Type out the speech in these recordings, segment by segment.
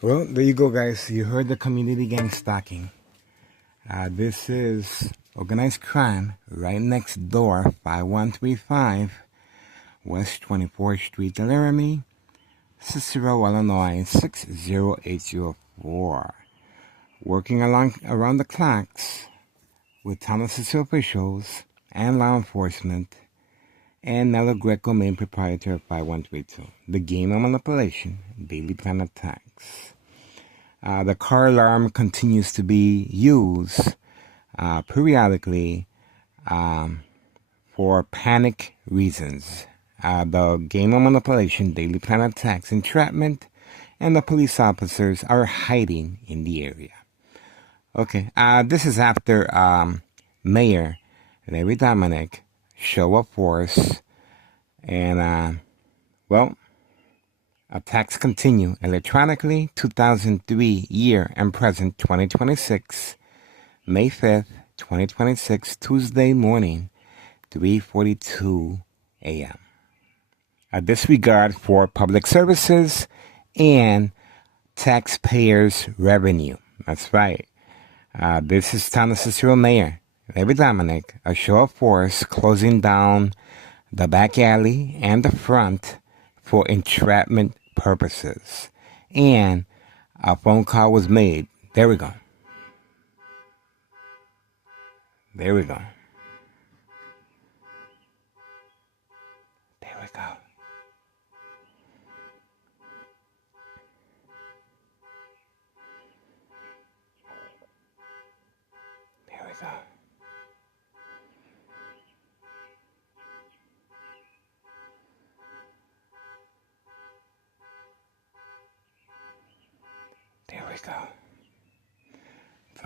Well, there you go, guys. You heard the community gang stalking. This is organized crime right next door, 5135 West 24th Street, Laramie, Cicero, Illinois, 60804. Working around the clocks with Thomas Cicero officials and law enforcement and Nello Greco, main proprietor of 5132. The game of manipulation, daily plan attacks. The car alarm continues to be used periodically for panic reasons. The game of manipulation, daily plan attacks, entrapment, and the police officers are hiding in the area. Okay, this is after Mayor Larry Dominic show of force, and well, attacks continue electronically. 2003 year and present 2026, May 5th, 2026, Tuesday morning, 3:42 a.m. A disregard for public services and taxpayers' revenue. That's right. This is Thomas Cicero Mayor Larry Dominic, a show of force closing down the back alley and the front for entrapment purposes. And a phone call was made. There we go. There we go. There we go. There we go.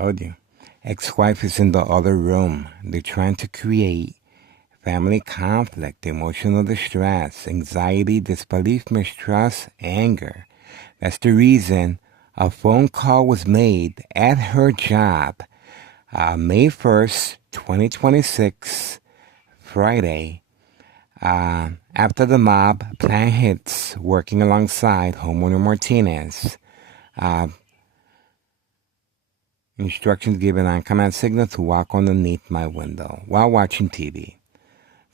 Told you. Ex-wife is in the other room. They're trying to create family conflict, emotional distress, anxiety, disbelief, mistrust, anger. That's the reason a phone call was made at her job, May 1st, 2026, Friday, after the mob plan hits, working alongside homeowner Martinez. Instructions given on command signal to walk underneath my window while watching TV.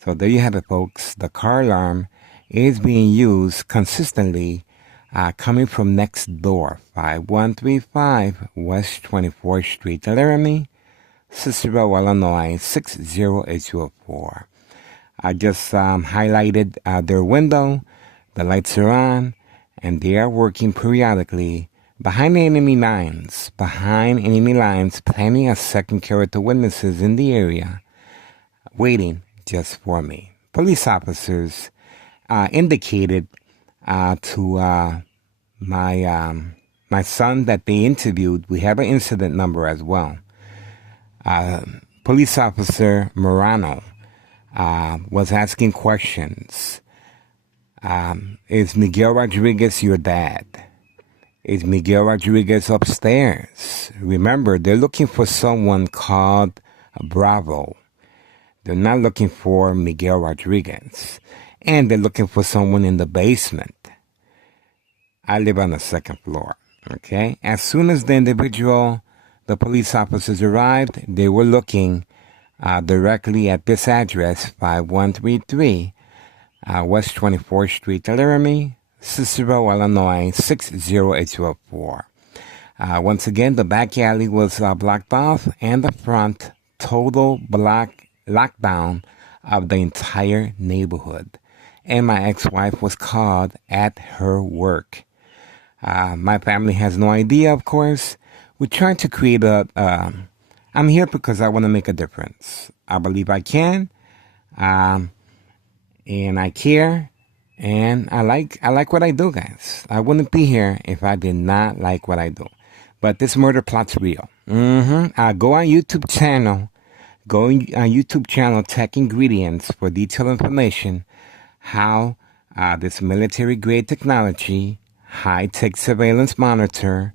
So there you have it, folks. The car alarm is being used consistently, coming from next door, 5135 West 24th Street, Laramie, Cicero, Illinois, 60804. I just highlighted their window. The lights are on, and they are working periodically behind enemy lines, planning a second character witnesses in the area, waiting just for me. Police officers indicated to my son that they interviewed. We have an incident number as well. Police officer Morano was asking questions. Is Miguel Rodriguez your dad? Is Miguel Rodriguez upstairs? Remember, they're looking for someone called Bravo. They're not looking for Miguel Rodriguez. And they're looking for someone in the basement. I live on the second floor, okay? As soon as the police officers arrived, they were looking directly at this address, 5133 West 24th Street, Laramie, Cicero, Illinois, 60804. Once again, the back alley was blocked off, and the front total lockdown of the entire neighborhood. And my ex-wife was called at her work. My family has no idea, of course. We're trying to create I'm here because I want to make a difference. I believe I can, and I care, and I like what I do, guys. I wouldn't be here if I did not like what I do. But this murder plot's real. Go on YouTube channel, Tech Ingredients, for detailed information how this military-grade technology, high-tech surveillance monitor,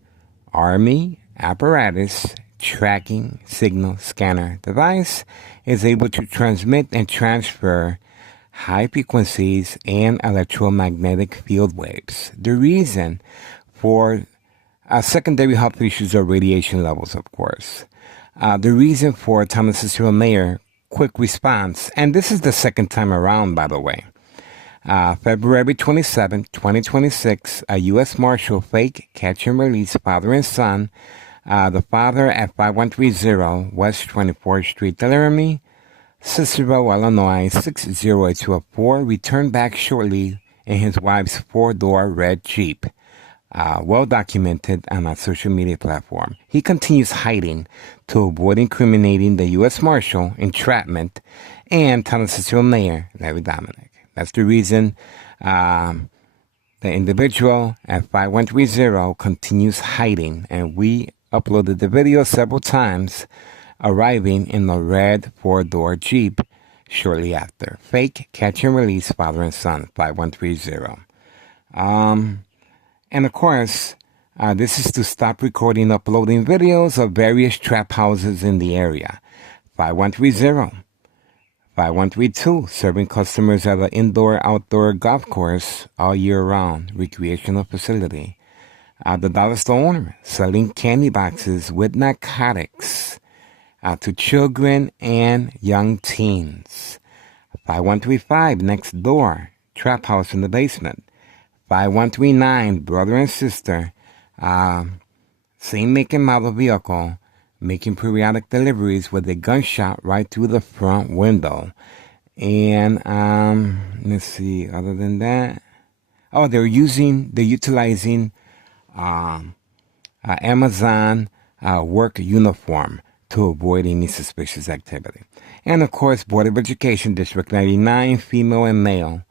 Army apparatus, tracking signal scanner device is able to transmit and transfer high frequencies and electromagnetic field waves. The reason for secondary health issues are radiation levels, of course. The reason for Thomas Cicero Mayor quick response, and this is the second time around, by the way. February 27, 2026, a U.S. Marshal fake catch and release father and son. The father at 5130 West 24th Street, Laramie, Cicero, Illinois, 60804, returned back shortly in his wife's four-door red Jeep. Well documented on a social media platform. He continues hiding to avoid incriminating the U.S. Marshal, entrapment, and Thomas Cicero Mayor, Larry Dominic. That's the reason the individual at 5130 continues hiding, and we uploaded the video several times, arriving in the red four-door Jeep shortly after. Fake catch and release father and son, 5130. And of course, this is to stop recording, uploading videos of various trap houses in the area. 5130. 5132, serving customers at an indoor-outdoor golf course all year round, recreational facility. The dollar store owner, selling candy boxes with narcotics to children and young teens. 5135, next door, trap house in the basement. 5139, brother and sister, same make and model vehicle, making periodic deliveries with a gunshot right through the front window. And let's see, other than that, they're utilizing Amazon work uniform to avoid any suspicious activity. And of course, Board of Education, District 99, female and male.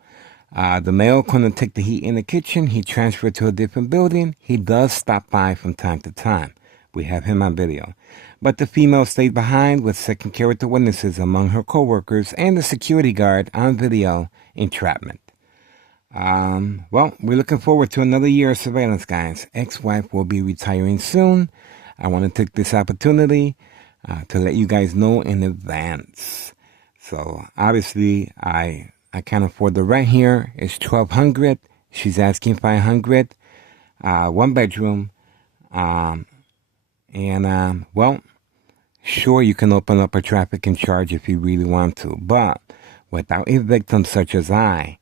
The male couldn't take the heat in the kitchen. He transferred to a different building. He does stop by from time to time. We have him on video. but the female stayed behind with second character witnesses among her co-workers and the security guard on video entrapment. Well, we're looking forward to another year of surveillance, guys. Ex-wife will be retiring soon. I want to take this opportunity to let you guys know in advance. So obviously, I can't afford the rent here. It's $1,200. She's asking $500. 1 bedroom. Well, sure, you can open up a trafficking charge if you really want to, but without a victim such as I,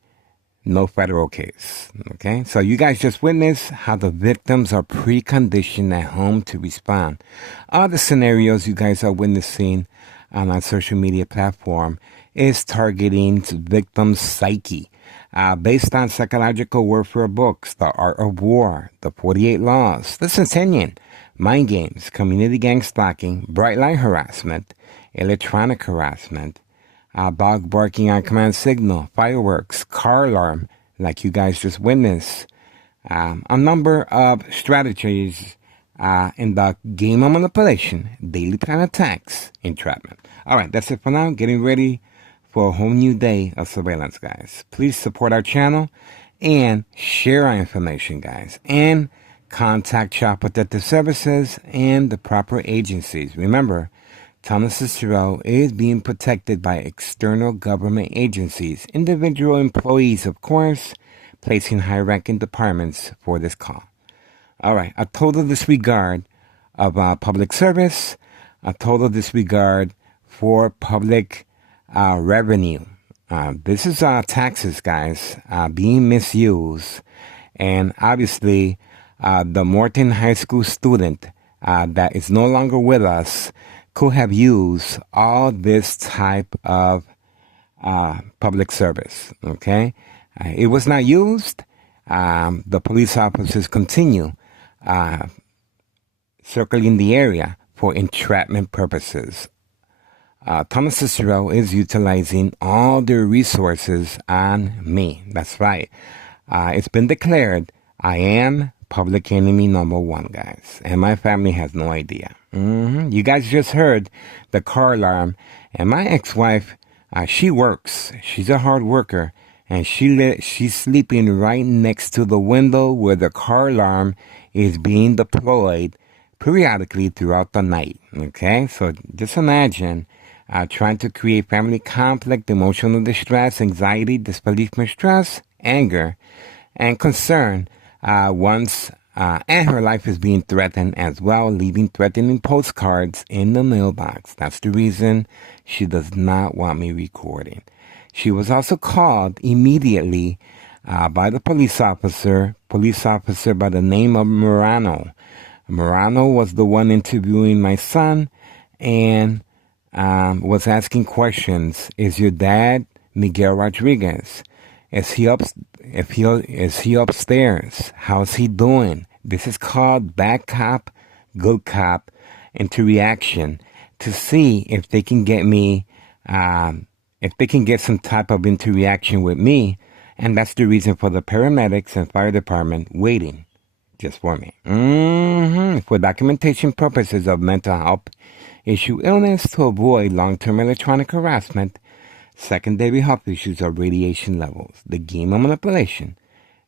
no federal case. Okay, so you guys just witnessed how the victims are preconditioned at home to respond. Other scenarios you guys are witnessing on our social media platform is targeting victims' psyche. Based on psychological warfare books, The Art of War, The 48 Laws, The Centennial, Mind Games, Community Gang Stalking, Bright Light Harassment, Electronic Harassment, dog barking on command signal, fireworks, car alarm, like you guys just witnessed. A number of strategies in the game of manipulation, daily plan attacks, entrapment. All right, that's it for now. Getting ready for a whole new day of surveillance, guys. Please support our channel and share our information, guys. And contact Child Protective Services and the proper agencies. Remember, Thomas Cicero is being protected by external government agencies, individual employees, of course, placing high-ranking departments for this call. All right, a total disregard of public service, a total disregard for public revenue. This is taxes, guys, being misused. And obviously, the Morton High School student that is no longer with us could have used all this type of public service, okay? It was not used. The police officers continue circling the area for entrapment purposes. Thomas Cicero is utilizing all their resources on me. That's right. It's been declared I am public enemy #1, guys. And my family has no idea. You guys just heard the car alarm. And my ex-wife, she works. She's a hard worker. And she's sleeping right next to the window where the car alarm is being deployed periodically throughout the night. Okay? So just imagine trying to create family conflict, emotional distress, anxiety, disbelief, stress, anger, and concern once and her life is being threatened as well, leaving threatening postcards in the mailbox. That's the reason she does not want me recording. She was also called immediately by the police officer by the name of Morano. Morano was the one interviewing my son and was asking questions. Is your dad Miguel Rodriguez? Is he upstairs? How's he doing? This is called bad cop, good cop interaction to see if they can get me, if they can get some type of interaction with me. And that's the reason for the paramedics and fire department waiting just for me. For documentation purposes of mental health issue illness to avoid long-term electronic harassment, secondary health issues or radiation levels, the game of manipulation,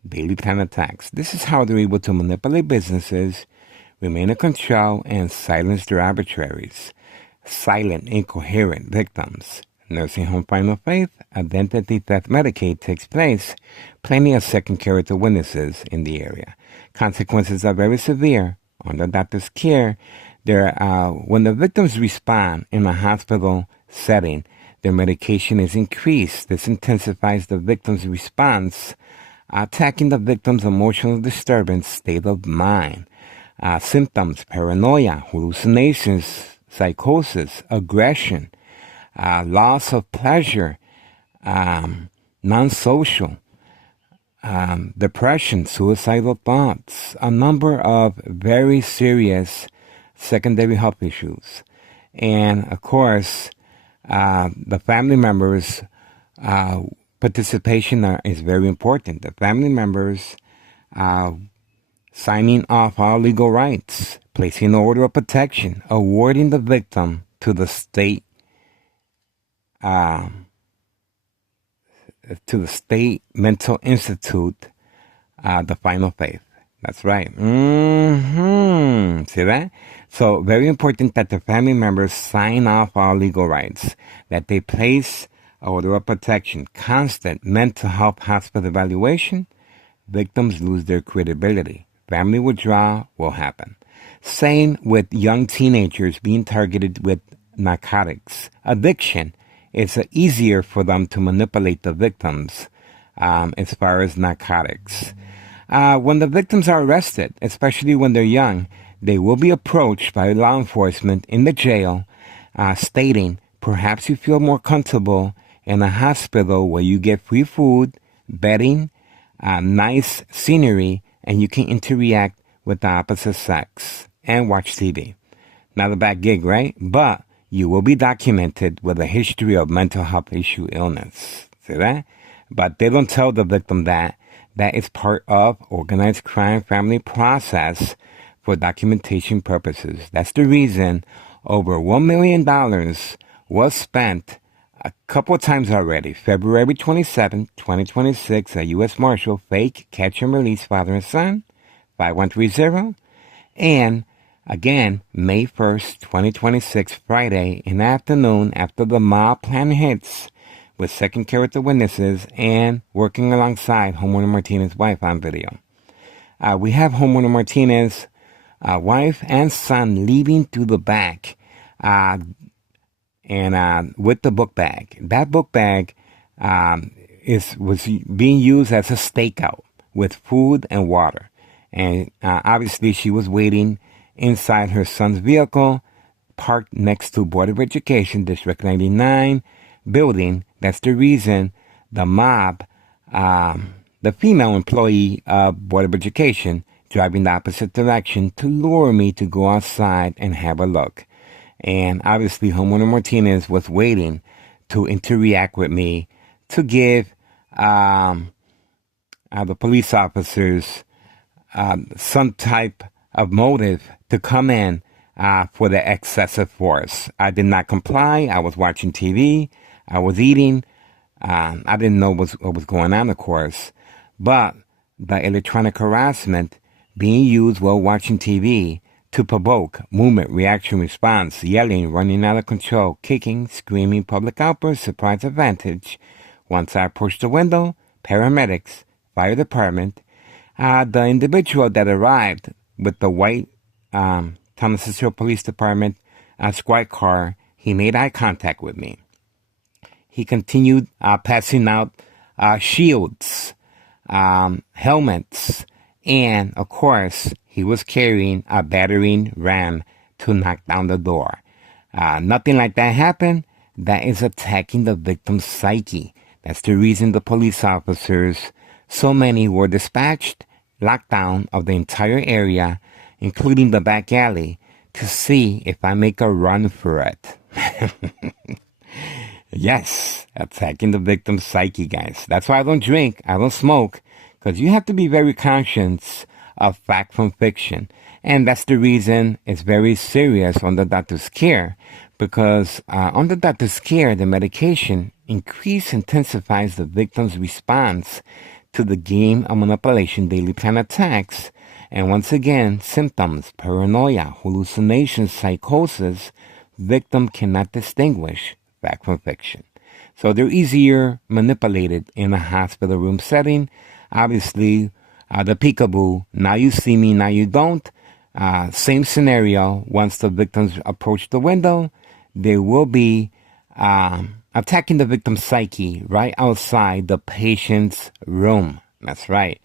daily plan attacks. This is how they're able to manipulate businesses, remain in control, and silence their arbitraries, silent, incoherent victims. Nursing home final faith, identity theft Medicaid takes place, plenty of second character witnesses in the area. Consequences are very severe. Under doctor's care, when the victims respond in a hospital setting, their medication is increased. This intensifies the victim's response, attacking the victim's emotional disturbance, state of mind. Symptoms, paranoia, hallucinations, psychosis, aggression, loss of pleasure, non-social, depression, suicidal thoughts, a number of very serious secondary health issues. And of course, the family members' participation is very important. The family members signing off all legal rights, placing an order of protection, awarding the victim to the state mental institute, the final faith. That's right. See that? So very important that the family members sign off all legal rights, that they place order of protection, constant mental health hospital evaluation. Victims lose their credibility. Family withdrawal will happen. Same with young teenagers being targeted with narcotics. Addiction. It's easier for them to manipulate the victims as far as narcotics. When the victims are arrested, especially when they're young, they will be approached by law enforcement in the jail stating, perhaps you feel more comfortable in a hospital where you get free food, bedding, nice scenery, and you can interact with the opposite sex and watch TV. Not a bad gig, right? But you will be documented with a history of mental health issue illness. See that? But they don't tell the victim that. That is part of organized crime family process for documentation purposes. That's the reason over $1 million was spent a couple of times already. February 27, 2026, a U.S. Marshal fake catch and release father and son, 5130. And again, May 1st, 2026, Friday in the afternoon after the mob plan hits, with second character witnesses and working alongside Homeowner Martinez's wife on video. We have Homeowner Martinez, wife and son leaving through the back and with the book bag. That book bag was being used as a stakeout with food and water. And obviously she was waiting inside her son's vehicle, parked next to Board of Education, District 99 building. That's the reason the mob, the female employee of Board of Education, driving the opposite direction to lure me to go outside and have a look. And obviously, Homeowner Martinez was waiting to interact with me to give the police officers some type of motive to come in for the excessive force. I did not comply. I was watching TV. I was eating. I didn't know what was going on, of course. But the electronic harassment being used while watching TV to provoke movement, reaction, response, yelling, running out of control, kicking, screaming, public outbursts, surprise advantage. Once I approached the window, paramedics, fire department, the individual that arrived with the white Thomas Cecil Police Department squad car, he made eye contact with me. He continued passing out shields, helmets, and, of course, he was carrying a battering ram to knock down the door. Nothing like that happened. That is attacking the victim's psyche. That's the reason the police officers, so many were dispatched, lockdown of the entire area, including the back alley, to see if I make a run for it. Yes, attacking the victim's psyche, guys. That's why I don't drink, I don't smoke, because you have to be very conscious of fact from fiction. And that's the reason it's very serious under doctor's care, because under doctor's care, the medication intensifies the victim's response to the game of manipulation daily plan attacks. And once again, symptoms, paranoia, hallucinations, psychosis, victim cannot distinguish fact from fiction. So they're easier manipulated in a hospital room setting. Obviously, the peekaboo, now you see me, now you don't. Same scenario. Once the victims approach the window, they will be attacking the victim's psyche right outside the patient's room. That's right.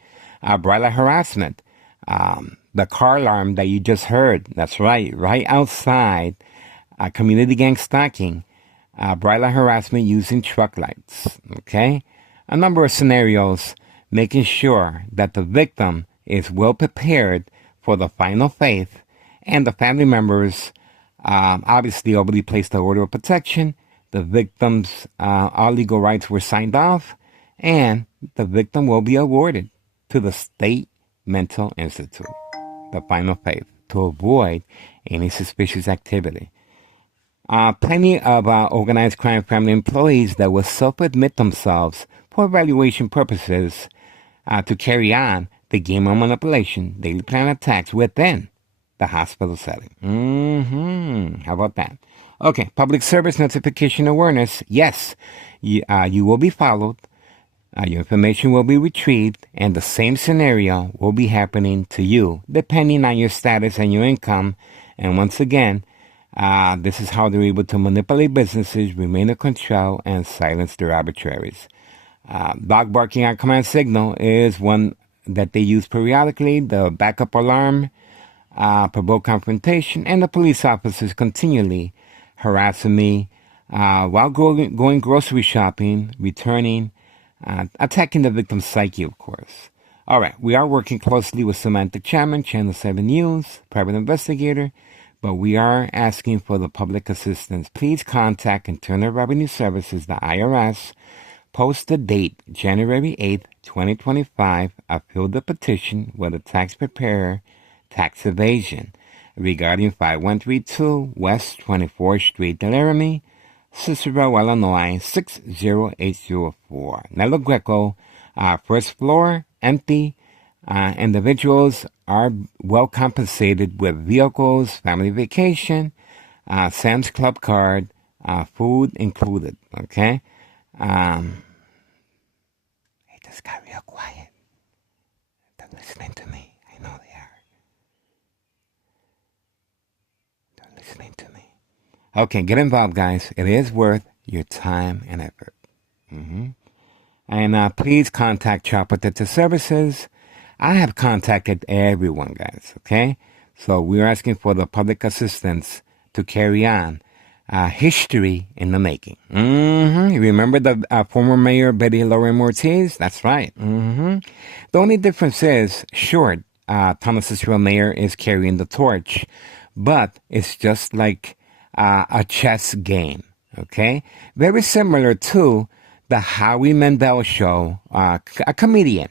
Bright light harassment. The car alarm that you just heard. That's right outside. Community gang stalking. Bright light harassment using truck lights. Okay? A number of scenarios, making sure that the victim is well prepared for the final faith, and the family members obviously already placed the order of protection. The victim's all legal rights were signed off, and the victim will be awarded to the state Mental Institute, the Final Faith, to avoid any suspicious activity. Plenty of organized crime family employees that will self-admit themselves for evaluation purposes to carry on the game of manipulation, daily plan attacks within the hospital setting. How about that? Okay, public service notification awareness. Yes, you will be followed. Your information will be retrieved, and the same scenario will be happening to you, depending on your status and your income. And once again, this is how they're able to manipulate businesses, remain in control, and silence their arbitraries. Dog barking on command signal is one that they use periodically. The backup alarm, provoke confrontation, and the police officers continually harassing me while going grocery shopping, returning, attacking the victim's psyche, of course. All right, we are working closely with Semantic Chapman, Channel 7 News, private investigator, but we are asking for the public assistance. Please contact Internal Revenue Services, the IRS. Post the date, January 8th, 2025. I filled the petition with a tax preparer, tax evasion, regarding 5132 West 24th Street, Laramie, Cicero, Illinois, 60804. Nello Greco, first floor, empty. Individuals are well compensated with vehicles, family vacation, Sam's Club card, food included. Okay? They just got real quiet. They're listening to me. I know they are. They're listening to me. Okay, get involved, guys. It is worth your time and effort. And please contact Child Protective Services. I have contacted everyone, guys, okay? So we're asking for the public assistance to carry on history in the making. You remember the former mayor, Betty Lorraine Ortiz? That's right. The only difference is, sure, Thomas's real mayor is carrying the torch, but it's just like a chess game, okay? Very similar to the Howie Mandel show, a comedian.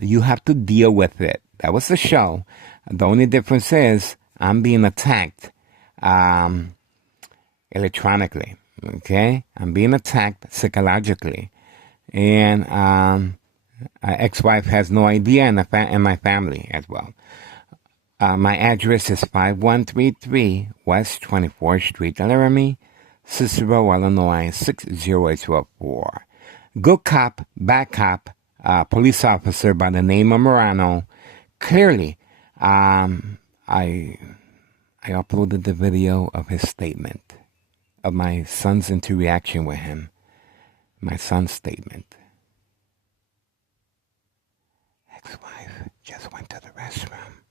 You have to deal with it. That was the show. The only difference is I'm being attacked electronically, okay? I'm being attacked psychologically. And ex-wife has no idea, and my family as well. My address is 5133 West 24th Street, Laramie, Cicero, Illinois, 60804. Good cop, bad cop, police officer by the name of Morano. Clearly, I uploaded the video of his statement, of my son's interaction with him. My son's statement. Ex-wife just went to the restroom.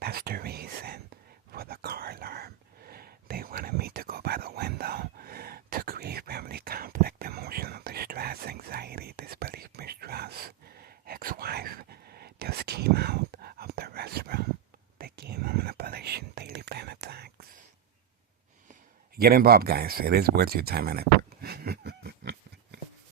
That's the reason for the car alarm. They wanted me to go by the window to create family conflict, emotional distress, anxiety, disbelief, mistrust. Ex-wife just came out of the restroom. They game of manipulation, daily plan attacks. Get involved, guys. It is worth your time and effort.